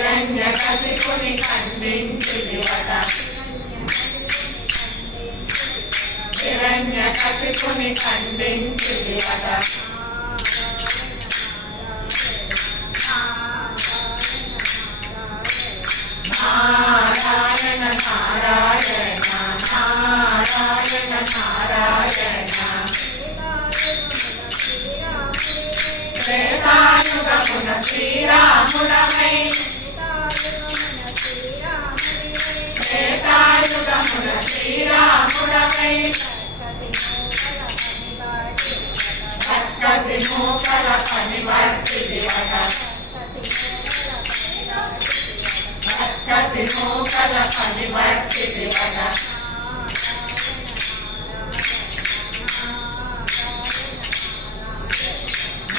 హిరణ్యకశిపుని ఖండించితివట హిరణ్యకశిపుని ఖండించితివట నారాయణ నారాయణ నారాయణ నారాయణ త్రేతాయుగమున శ్రీరాముడవై త్రేతాయుగమున శ్రీరాముడవై చక్కసి మూకల పనివర్తిదివట చక్కసి మూకల పనివర్తిదివట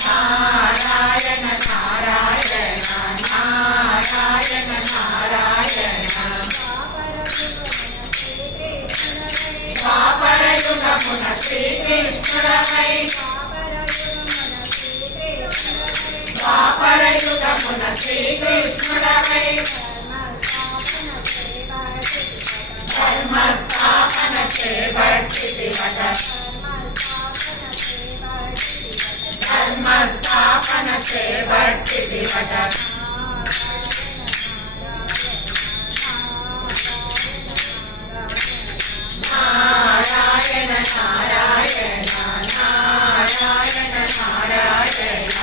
నారాయణ నారాయణ నారాయణ నారాయణ ద్వాపరయుగమున శ్రీకృష్ణుడవై ద్వాపరయుగమున శ్రీకృష్ణుడవై ధర్మస్థాపన చేపట్టితివట ధర్మస్థాపన చేపట్టితివట నారాయణ నారాయణ నారాయణ నారాయణ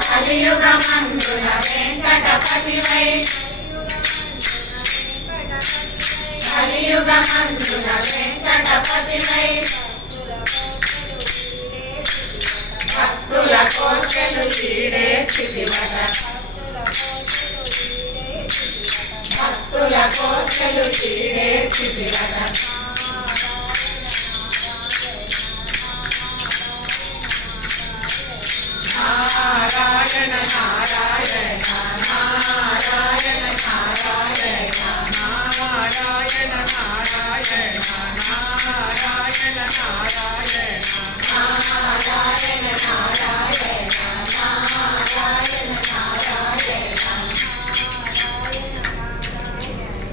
కలియుగమందున వెంకటపతివై కలియుగమందున వెంకటపతివై భక్తుల కోర్కెలు తీర్చితివట భక్తుల కోర్కెలు తీర్చితివట